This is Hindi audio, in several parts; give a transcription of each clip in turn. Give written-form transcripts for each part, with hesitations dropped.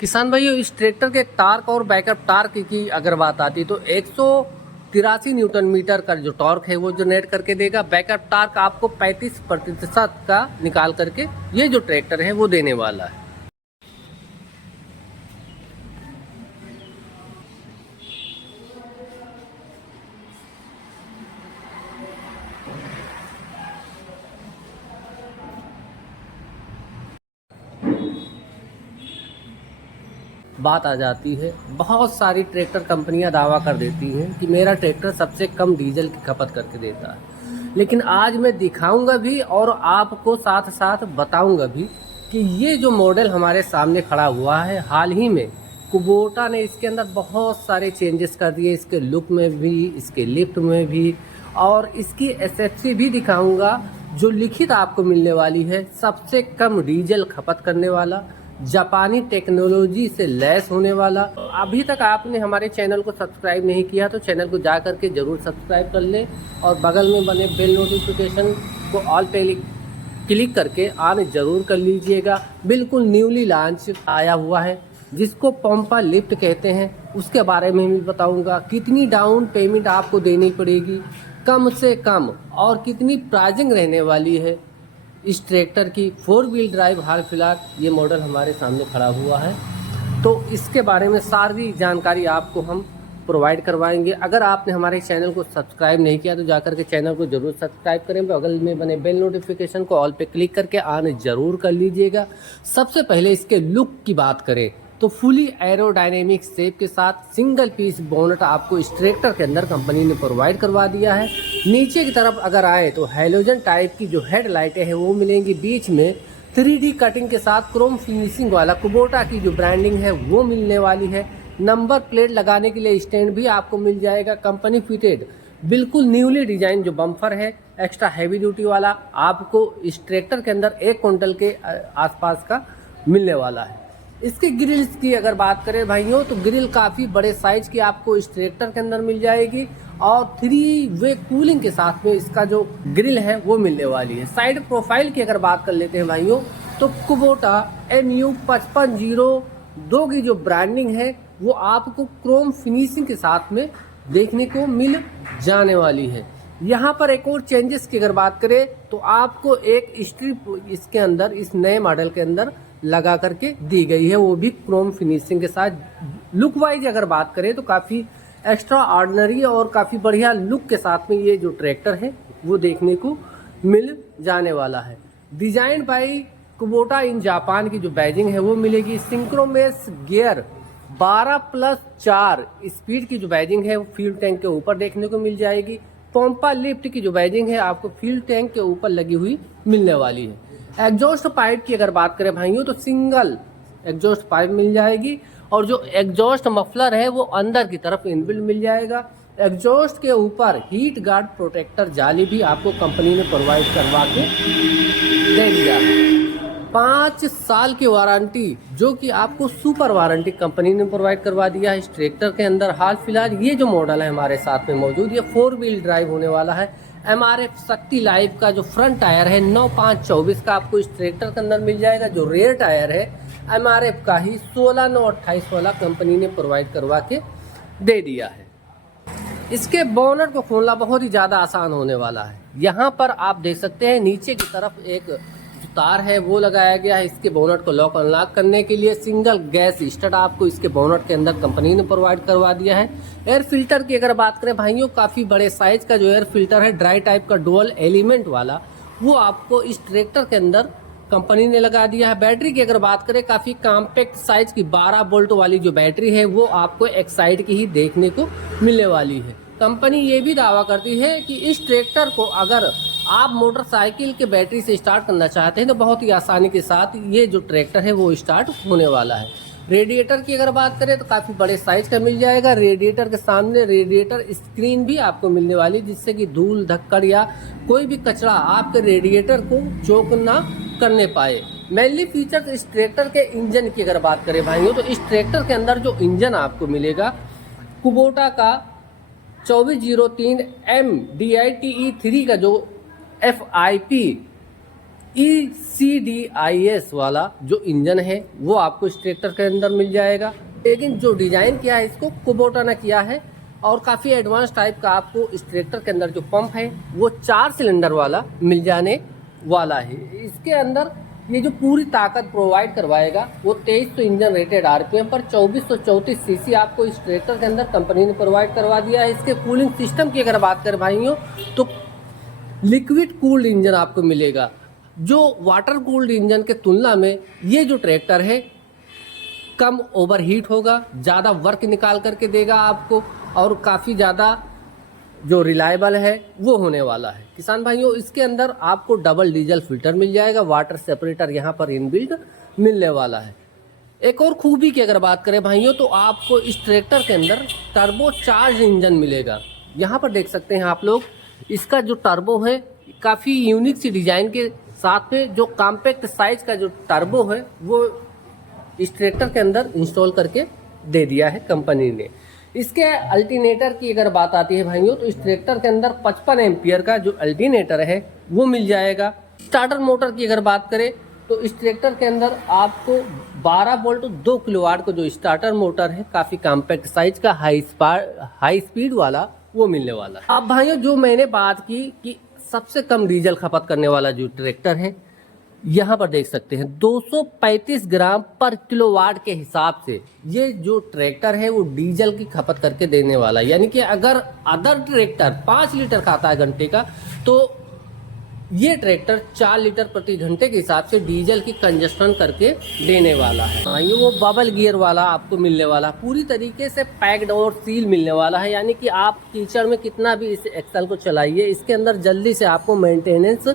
किसान भाइयों, इस ट्रैक्टर के टार्क और बैकअप टार्क की अगर बात आती तो 183 न्यूटन मीटर का जो टॉर्क है वो जनरेट करके देगा। बैकअप टार्क आपको 35% का निकाल करके ये जो ट्रैक्टर है वो देने वाला है। बात आ जाती है, बहुत सारी ट्रैक्टर कंपनियां दावा कर देती हैं कि मेरा ट्रैक्टर सबसे कम डीजल की खपत करके देता है, लेकिन आज मैं दिखाऊंगा भी और आपको साथ साथ बताऊंगा भी कि ये जो मॉडल हमारे सामने खड़ा हुआ है, हाल ही में कुबोटा ने इसके अंदर बहुत सारे चेंजेस कर दिए, इसके लुक में भी, इसके लिफ्ट में भी, और इसकी एसएफसी भी दिखाऊंगा जो लिखित आपको मिलने वाली है। सबसे कम डीजल खपत करने वाला, जापानी टेक्नोलॉजी से लैस होने वाला। अभी तक आपने हमारे चैनल को सब्सक्राइब नहीं किया तो चैनल को जा करके जरूर सब्सक्राइब कर लें और बगल में बने बेल नोटिफिकेशन को ऑल पे क्लिक करके ऑन जरूर कर लीजिएगा। बिल्कुल न्यूली लॉन्च आया हुआ है जिसको पंपा लिफ्ट कहते हैं, उसके बारे में भी बताऊंगा। कितनी डाउन पेमेंट आपको देनी पड़ेगी कम से कम और कितनी प्राइसिंग रहने वाली है इस ट्रैक्टर की। 4 व्हील ड्राइव हाल फिलहाल ये मॉडल हमारे सामने खड़ा हुआ है, तो इसके बारे में सारी जानकारी आपको हम प्रोवाइड करवाएंगे। अगर आपने हमारे चैनल को सब्सक्राइब नहीं किया तो जाकर के चैनल को जरूर सब्सक्राइब करें, बगल में बने बेल नोटिफिकेशन को ऑल पे क्लिक करके ऑन जरूर कर लीजिएगा। सबसे पहले इसके लुक की बात करें तो फुली एरोडायनेमिक शेप के साथ सिंगल पीस बोनट आपको इस ट्रैक्टर के अंदर कंपनी ने प्रोवाइड करवा दिया है। नीचे की तरफ अगर आए तो हैलोजन टाइप की जो हेडलाइटें हैं वो मिलेंगी, बीच में 3D कटिंग के साथ क्रोम फिनिशिंग वाला कुबोटा की जो ब्रांडिंग है वो मिलने वाली है। नंबर प्लेट लगाने के लिए स्टैंड भी आपको मिल जाएगा। कंपनी फिटेड बिल्कुल न्यूली डिजाइन जो बम्पर है एक्स्ट्रा हैवी ड्यूटी वाला आपको इस ट्रैक्टर के अंदर 1 क्विंटल के आसपास का मिलने वाला है। इसके ग्रिल्स की अगर बात करें भाइयों तो ग्रिल काफी बड़े साइज की आपको इस ट्रैक्टर के अंदर मिल जाएगी और 3 वे कूलिंग के साथ में इसका जो ग्रिल है वो मिलने वाली है। साइड प्रोफाइल की अगर बात कर लेते हैं भाइयों तो कुबोटा MU 5502 की जो ब्रांडिंग है वो आपको क्रोम फिनिशिंग के साथ में देखने को मिल जाने वाली है। यहाँ पर एक और चेंजेस की अगर बात करें तो आपको एक स्ट्रिप इसके अंदर इस नए मॉडल के अंदर लगा करके दी गई है, वो भी क्रोम फिनिशिंग के साथ। लुक वाइज अगर बात करें तो काफी एक्स्ट्रा ऑर्डिनरी और काफी बढ़िया लुक के साथ में ये जो ट्रैक्टर है वो देखने को मिल जाने वाला है। Design by Kubota in Japan की जो बैजिंग है वो मिलेगी। सिंक्रोमेस गियर 12+4 स्पीड की जो बैजिंग है वो फ्यूल टैंक के ऊपर देखने को मिल जाएगी। पंपा लिफ्ट की जो बैजिंग है आपको फ्यूल टैंक के ऊपर लगी हुई मिलने वाली है। एग्जॉस्ट पाइप की अगर बात करें भाइयों तो सिंगल एग्जॉस्ट पाइप मिल जाएगी और जो एग्जॉस्ट मफलर है वो अंदर की तरफ इनबिल्ट मिल जाएगा। एग्जॉस्ट के ऊपर हीट गार्ड प्रोटेक्टर जाली भी आपको कंपनी ने प्रोवाइड करवा के दे दिया है। 5 साल की वारंटी जो कि आपको सुपर वारंटी कंपनी ने प्रोवाइड करवा दिया है इस ट्रैक्टर के अंदर। हाल फिलहाल ये जो मॉडल है हमारे साथ में मौजूद, ये 4 व्हील ड्राइव होने वाला है। MRF शक्ति लाइव का जो फ्रंट टायर है 9.5/24 का आपको इस ट्रैक्टर के अंदर मिल जाएगा। जो रेयर टायर है MRF का ही 16/9/28 वाला कंपनी ने प्रोवाइड करवा के दे दिया है। इसके बोनट को खोलना बहुत ही ज़्यादा आसान होने वाला है। यहाँ पर आप देख सकते हैं नीचे की तरफ एक तार है वो लगाया गया है इसके बोनट को लॉक अनलॉक करने के लिए। सिंगल गैस स्टार्ट आपको इसके बोनट के अंदर कंपनी ने प्रोवाइड करवा दिया है। एयर फिल्टर की अगर बात करें भाइयों, काफी बड़े साइज का जो एयर फिल्टर है ड्राई टाइप का डुअल एलिमेंट वाला वो आपको इस ट्रैक्टर के अंदर कंपनी ने लगा दिया है। बैटरी की अगर बात करें काफी कॉम्पैक्ट साइज की 12 वोल्ट वाली जो बैटरी है वो आपको एक्साइड की ही देखने को मिलने वाली है। कंपनी ये भी दावा करती है कि इस ट्रैक्टर को अगर आप मोटरसाइकिल के बैटरी से स्टार्ट करना चाहते हैं तो बहुत ही आसानी के साथ ये जो ट्रैक्टर है वो स्टार्ट होने वाला है। रेडिएटर की अगर बात करें तो काफी बड़े साइज का मिल जाएगा। रेडिएटर के सामने रेडिएटर स्क्रीन भी आपको मिलने वाली जिससे कि धूल धक्कड़ या कोई भी कचरा आपके रेडिएटर को चोक ना करने पाए। मेनली फीचर इस ट्रैक्टर के इंजन की अगर बात करें भाइयों तो इस ट्रैक्टर के अंदर जो इंजन आपको मिलेगा कुबोटा का 2403 MDI TE3 का जो FIP ECDIS वाला जो इंजन है वो आपको इस ट्रैक्टर के अंदर मिल जाएगा। लेकिन जो डिजाइन किया है इसको कुबोटा ने किया है और काफ़ी एडवांस टाइप का आपको इस ट्रैक्टर के अंदर जो पंप है वो 4 सिलेंडर वाला मिल जाने वाला है। इसके अंदर ये जो पूरी ताकत प्रोवाइड करवाएगा वो 2300 इंजन रेटेड RPM पर 2434 सीसी आपको इस ट्रैक्टर के अंदर कंपनी ने प्रोवाइड करवा दिया है। इसके कूलिंग सिस्टम की अगर बात करें भाइयों तो लिक्विड कूल्ड इंजन आपको मिलेगा, जो वाटर कूल्ड इंजन के तुलना में ये जो ट्रैक्टर है कम ओवरहीट होगा, ज़्यादा वर्क निकाल करके देगा आपको और काफ़ी ज़्यादा जो रिलायबल है वो होने वाला है। किसान भाइयों इसके अंदर आपको डबल डीजल फिल्टर मिल जाएगा, वाटर सेपरेटर यहाँ पर इनबिल्ट मिलने वाला है। एक और खूबी की अगर बात करें भाइयों तो आपको इस ट्रैक्टर के अंदर टर्बो चार्ज इंजन मिलेगा। यहाँ पर देख सकते हैं आप लोग, इसका जो टर्बो है काफ़ी यूनिक सी डिज़ाइन के साथ में जो कॉम्पैक्ट साइज का जो टर्बो है वो इस ट्रैक्टर के अंदर इंस्टॉल करके दे दिया है कंपनी ने। इसके अल्टरनेटर की अगर बात आती है भाइयों तो इस ट्रैक्टर के अंदर 55 एम्पियर का जो अल्टरनेटर है वो मिल जाएगा। स्टार्टर मोटर की अगर बात करें तो इस ट्रैक्टर के अंदर आपको 12 वोल्ट 2 किलोवाट का जो स्टार्टर मोटर है काफ़ी कॉम्पैक्ट साइज का हाई स्पीड वाला वो मिलने वाला है। अब भाइयों जो मैंने बात की कि सबसे कम डीजल खपत करने वाला जो ट्रैक्टर है यहाँ पर देख सकते हैं 235 ग्राम पर किलोवाट के हिसाब से ये जो ट्रैक्टर है वो डीजल की खपत करके देने वाला है। यानी कि अगर अदर ट्रैक्टर 5 लीटर खाता है घंटे का तो ये ट्रैक्टर 4 लीटर प्रति घंटे के हिसाब से डीजल की कंजस्टन करके देने वाला है। भाइयों वो बबल गियर वाला आपको मिलने वाला, पूरी तरीके से पैक्ड और सील मिलने वाला है। यानी कि आप कीचड़ में कितना भी इस एक्सल को चलाइए इसके अंदर जल्दी से आपको मेंटेनेंस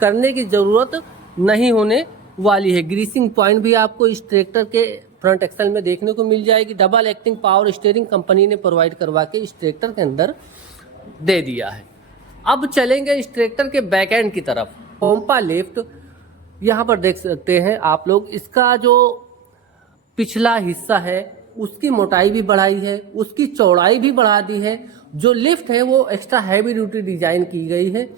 करने की ज़रूरत नहीं होने वाली है। ग्रीसिंग पॉइंट भी आपको इस ट्रैक्टर के फ्रंट एक्सल में देखने को मिल जाएगी। Double acting power steering company ने प्रोवाइड करवा के इस ट्रैक्टर के अंदर दे दिया है। अब चलेंगे इस ट्रैक्टर के बैक एंड की तरफ। पोम्पा लिफ्ट यहाँ पर देख सकते हैं आप लोग, इसका जो पिछला हिस्सा है उसकी मोटाई भी बढ़ाई है, उसकी चौड़ाई भी बढ़ा दी है। जो लिफ्ट है वो एक्स्ट्रा हैवी ड्यूटी डिजाइन की गई है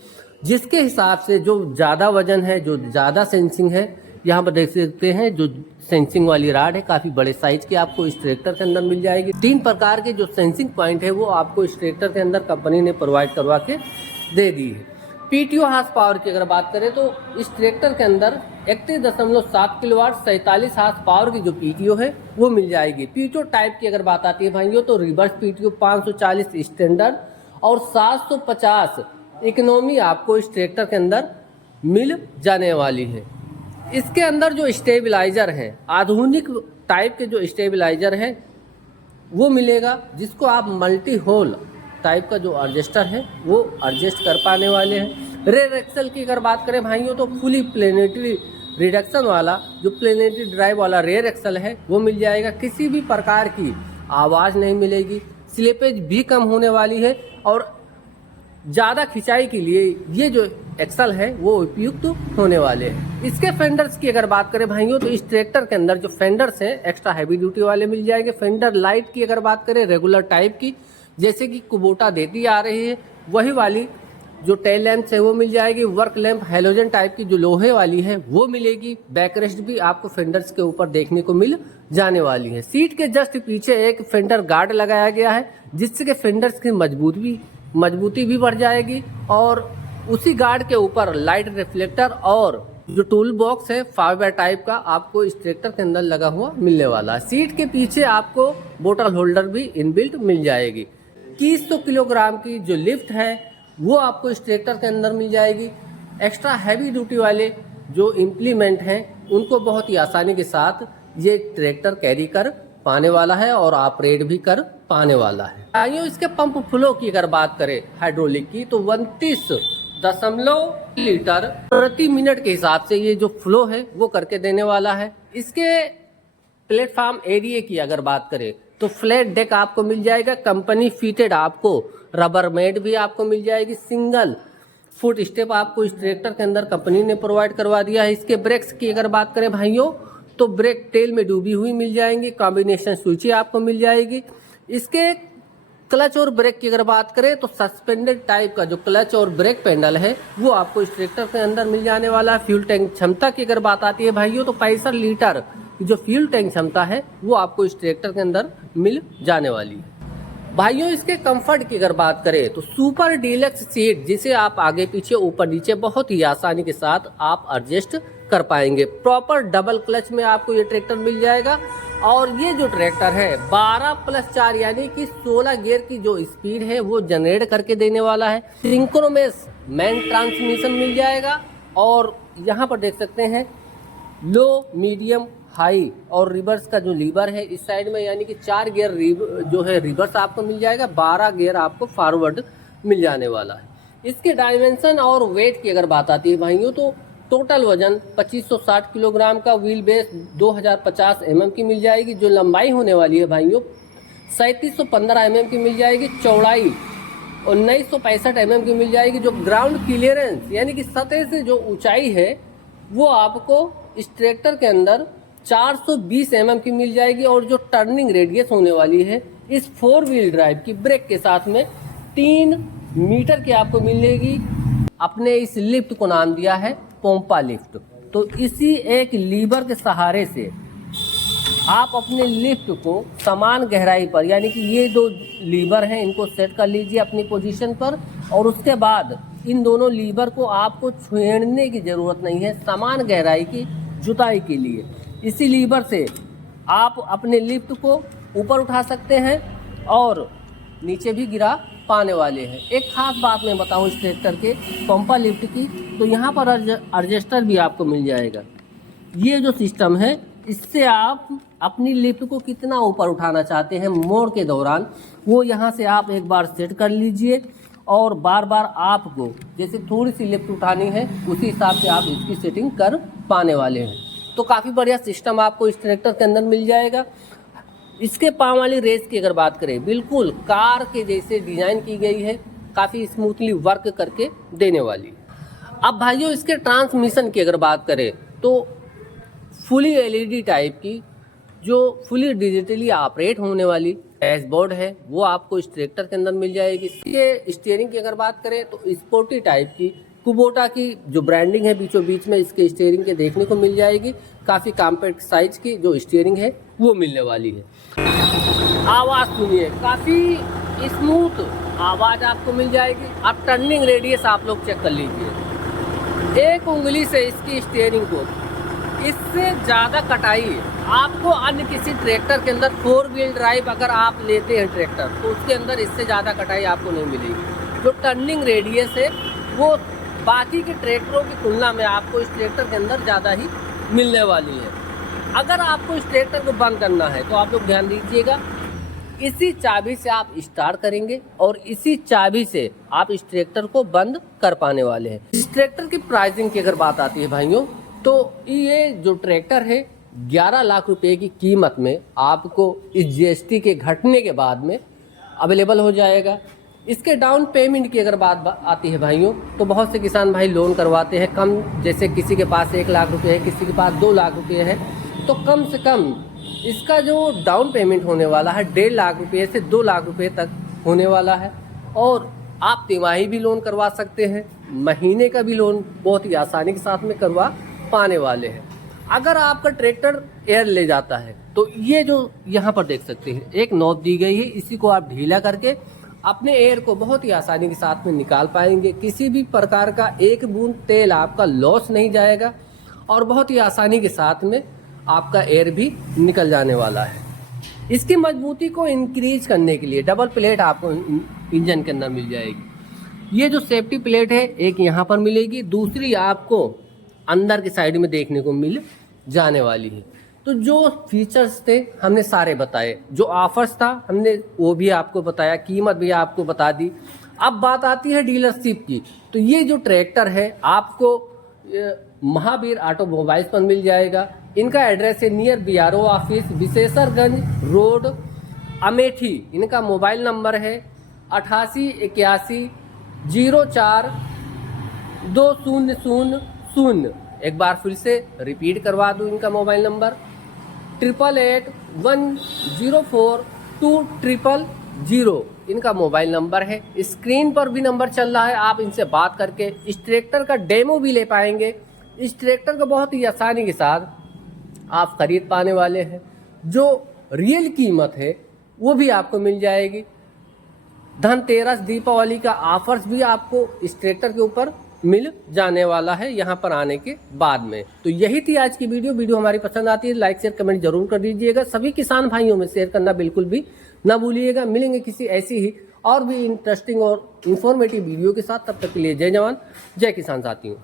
जिसके हिसाब से जो ज़्यादा वजन है, जो ज़्यादा सेंसिंग है, यहाँ पर देख सकते हैं जो सेंसिंग वाली राड है काफ़ी बड़े साइज की आपको इस ट्रैक्टर के अंदर मिल जाएगी। 3 प्रकार के जो सेंसिंग पॉइंट है वो आपको इस ट्रैक्टर के अंदर कंपनी ने प्रोवाइड करवा के दे दी है। PTO हार्स पावर की अगर बात करें तो इस ट्रैक्टर के अंदर 31.7 किलोवाट 47 हार्स पावर की जो PTO है वो मिल जाएगी। PTO टाइप की अगर बात आती है भाइयों तो रिवर्स PTO 540 स्टैंडर्ड और 750 इकोनॉमी आपको इस ट्रैक्टर के अंदर मिल जाने वाली है। इसके अंदर जो स्टेबलाइजर है आधुनिक टाइप के जो स्टेबलाइजर है वो मिलेगा, जिसको आप मल्टी होल टाइप का जो एडजस्टर है वो एडजस्ट कर पाने वाले हैं। रेयर एक्सल की अगर बात करें भाइयों तो फुली प्लेनेटरी रिडक्शन वाला जो प्लेनेटरी ड्राइव वाला रेयर एक्सल है वो मिल जाएगा। किसी भी प्रकार की आवाज़ नहीं मिलेगी, स्लिपेज भी कम होने वाली है और ज़्यादा खिंचाई के लिए ये जो एक्सल है वो उपयुक्त होने वाले हैं। इसके फेंडर्स की अगर बात करें भाइयों तो इस ट्रैक्टर के अंदर जो फेंडर्स हैं एक्स्ट्रा हैवी ड्यूटी वाले मिल जाएंगे। फेंडर लाइट की अगर बात करें रेगुलर टाइप की जैसे कि कुबोटा देती आ रही है वही वाली जो टेल लैंप है वो मिल जाएगी। वर्क लैंप हेलोजन टाइप की जो लोहे वाली है वो मिलेगी। बैकरेस्ट भी आपको फेंडर्स के ऊपर देखने को मिल जाने वाली है। सीट के जस्ट पीछे एक फेंडर गार्ड लगाया गया है जिससे कि फेंडर्स की मजबूती भी बढ़ जाएगी और उसी गार्ड के ऊपर लाइट रिफ्लेक्टर और जो टूल बॉक्स है फाइबर टाइप का आपको इस ट्रैक्टर के अंदर लगा हुआ मिलने वाला है। सीट के पीछे आपको बोतल होल्डर भी इनबिल्ट मिल जाएगी। 2100 किलोग्राम की जो लिफ्ट है वो आपको इस ट्रैक्टर के अंदर मिल जाएगी। एक्स्ट्रा हैवी ड्यूटी वाले जो इम्प्लीमेंट हैं उनको बहुत ही आसानी के साथ ये ट्रैक्टर कैरी कर पाने वाला है और ऑपरेट भी कर पाने वाला है। आइए इसके पंप फ्लो की अगर बात करें हाइड्रोलिक की तो 29.0 लीटर प्रति मिनट के हिसाब से ये जो फ्लो है वो करके देने वाला है। इसके प्लेटफॉर्म एरिया की अगर बात करें तो फ्लैट डेक आपको मिल जाएगा। कंपनी फिटेड आपको रबर मैट भी आपको मिल जाएगी। सिंगल फुट स्टेप आपको इस ट्रैक्टर के अंदर कंपनी ने प्रोवाइड करवा दिया है। इसके ब्रेक्स की अगर बात करें भाइयों तो ब्रेक तेल में डूबी हुई मिल जाएंगी। कॉम्बिनेशन स्विचें आपको मिल जाएगी। इसके क्लच और ब्रेक की अगर बात करें तो सस्पेंडेड टाइप का जो क्लच और ब्रेक पैडल है वो आपको इस ट्रैक्टर के अंदर मिल जाने वाला है। फ्यूल टैंक क्षमता की अगर बात आती है भाइयों तो 65 लीटर की जो फ्यूल टैंक क्षमता है वो आपको इस ट्रैक्टर के अंदर मिल जाने वाली है। भाइयों इसके कंफर्ट की अगर बात करें तो सुपर डीलक्स सीट जिसे आप आगे पीछे ऊपर नीचे बहुत ही आसानी के साथ आप एडजस्ट कर पाएंगे। प्रॉपर डबल क्लच में आपको ये ट्रैक्टर मिल जाएगा और ये जो ट्रैक्टर है 12+4 यानी कि 16 गियर की जो स्पीड है वो जनरेट करके देने वाला है। सिंक्रोनस मैन ट्रांसमिशन मिल जाएगा और यहाँ पर देख सकते हैं लो मीडियम हाई और रिवर्स का जो लीवर है इस साइड में यानी कि 4 गियर जो है रिवर्स आपको मिल जाएगा, 12 गियर आपको फॉरवर्ड मिल जाने वाला है। इसके डायमेंशन और वेट की अगर बात आती है भाइयों तो टोटल वजन 2560 किलोग्राम का, व्हील बेस 2050 mm की मिल जाएगी। जो लंबाई होने वाली है भाइयों 3715 mm की मिल जाएगी, चौड़ाई 1965 mm की मिल जाएगी। जो ग्राउंड क्लियरेंस यानी कि सतह से जो ऊंचाई है वो आपको इस ट्रैक्टर के अंदर 420 mm की मिल जाएगी और जो टर्निंग रेडियस होने वाली है इस 4 व्हील ड्राइव की ब्रेक के साथ में 3 मीटर की आपको मिलेगी। अपने इस लिफ्ट को नाम दिया है पोम्पा लिफ्ट। तो इसी एक लीवर के सहारे से आप अपने लिफ्ट को समान गहराई पर यानी कि ये दो लीवर हैं इनको सेट कर लीजिए अपनी पोजीशन पर और उसके बाद इन दोनों लीवर को आपको छेड़ने की ज़रूरत नहीं है समान गहराई की जुताई के लिए। इसी लीवर से आप अपने लिफ्ट को ऊपर उठा सकते हैं और नीचे भी गिरा पाने वाले हैं। एक खास बात मैं बताऊं इस ट्रैक्टर के पंपा लिफ्ट की तो यहाँ पर एडजस्टर भी आपको मिल जाएगा। ये जो सिस्टम है इससे आप अपनी लिफ्ट को कितना ऊपर उठाना चाहते हैं मोड़ के दौरान वो यहाँ से आप एक बार सेट कर लीजिए और बार बार आपको जैसे थोड़ी सी लिफ्ट उठानी है उसी हिसाब से आप इसकी सेटिंग कर पाने वाले हैं। तो काफ़ी बढ़िया सिस्टम आपको इस ट्रैक्टर के अंदर मिल जाएगा। इसके पाँव वाली रेस की अगर बात करें बिल्कुल कार के जैसे डिज़ाइन की गई है, काफ़ी स्मूथली वर्क करके देने वाली। अब भाइयों इसके ट्रांसमिशन की अगर बात करें तो फुली एलईडी टाइप की जो फुली डिजिटली ऑपरेट होने वाली डैशबोर्ड है वो आपको इस ट्रैक्टर के अंदर मिल जाएगी। इसके स्टीयरिंग की अगर बात करें तो स्पोर्टी टाइप की कुबोटा की जो ब्रांडिंग है बीचों बीच में इसके स्टीयरिंग के देखने को मिल जाएगी। काफ़ी कॉम्पैक्ट साइज की जो स्टीयरिंग है वो मिलने वाली है। आवाज़ सुनिए, काफ़ी स्मूथ आवाज़ आपको मिल जाएगी। अब टर्निंग रेडियस आप लोग चेक कर लीजिए, एक उंगली से इसकी स्टीयरिंग को इससे ज़्यादा कटाई आपको अन्य किसी ट्रैक्टर के अंदर 4 व्हील ड्राइव अगर आप लेते हैं ट्रैक्टर तो उसके अंदर इससे ज़्यादा कटाई आपको नहीं मिलेगी। जो टर्निंग रेडियस है वो बाकी के ट्रैक्टरों की तुलना में आपको इस ट्रैक्टर के अंदर ज़्यादा ही मिलने वाली है। अगर आपको इस ट्रैक्टर को बंद करना है तो आप लोग ध्यान दीजिएगा, इसी चाबी से आप स्टार्ट करेंगे और इसी चाबी से आप इस ट्रैक्टर को बंद कर पाने वाले हैं। इस ट्रैक्टर की प्राइसिंग की अगर बात आती है भाइयों तो ये जो ट्रैक्टर है 11 लाख रुपए की कीमत में आपको इस जीएसटी के घटने के बाद में अवेलेबल हो जाएगा। इसके डाउन पेमेंट की अगर बात आती है भाइयों तो बहुत से किसान भाई लोन करवाते हैं कम, जैसे किसी के पास 1 लाख रुपए है, किसी के पास 2 लाख रुपए है, तो कम से कम इसका जो डाउन पेमेंट होने वाला है 1.5 लाख रुपए से 2 लाख रुपए तक होने वाला है। और आप तिमाही भी लोन करवा सकते हैं, महीने का भी लोन बहुत ही आसानी के साथ में करवा पाने वाले हैं। अगर आपका ट्रैक्टर एयर ले जाता है तो ये जो यहाँ पर देख सकते हैं एक नॉब दी गई है, इसी को आप ढीला करके अपने एयर को बहुत ही आसानी के साथ में निकाल पाएंगे। किसी भी प्रकार का एक बूंद तेल आपका लॉस नहीं जाएगा और बहुत ही आसानी के साथ में आपका एयर भी निकल जाने वाला है। इसकी मजबूती को इंक्रीज करने के लिए डबल प्लेट आपको इंजन के अंदर मिल जाएगी। ये जो सेफ्टी प्लेट है एक यहाँ पर मिलेगी, दूसरी आपको अंदर की साइड में देखने को मिल जाने वाली है। तो जो फीचर्स थे हमने सारे बताए, जो ऑफर्स था हमने वो भी आपको बताया, कीमत भी आपको बता दी। अब बात आती है डीलरशिप की, तो ये जो ट्रैक्टर है आपको महावीर ऑटोमोबाइल्स पर मिल जाएगा। इनका एड्रेस है near BRO office, Vishesharganj road, Amethi. इनका मोबाइल नंबर है 8881 04 2000। एक बार फिर से रिपीट करवा दूं इनका मोबाइल नंबर 8881042000। इनका मोबाइल नंबर है, स्क्रीन पर भी नंबर चल रहा है, आप इनसे बात करके इस ट्रैक्टर का डेमो भी ले पाएंगे। इस ट्रैक्टर को बहुत ही आसानी के साथ आप खरीद पाने वाले हैं। जो रियल कीमत है वो भी आपको मिल जाएगी। धनतेरस, दीपावली का ऑफर्स भी आपको इस ट्रैक्टर के ऊपर मिल जाने वाला है यहाँ पर आने के बाद में। तो यही थी आज की वीडियो हमारी पसंद आती है लाइक शेयर कमेंट जरूर कर दीजिएगा। सभी किसान भाइयों में शेयर करना बिल्कुल भी ना भूलिएगा। मिलेंगे किसी ऐसी ही और भी इंटरेस्टिंग और इंफॉर्मेटिव वीडियो के साथ, तब तक के लिए जय जवान जय किसान साथियों।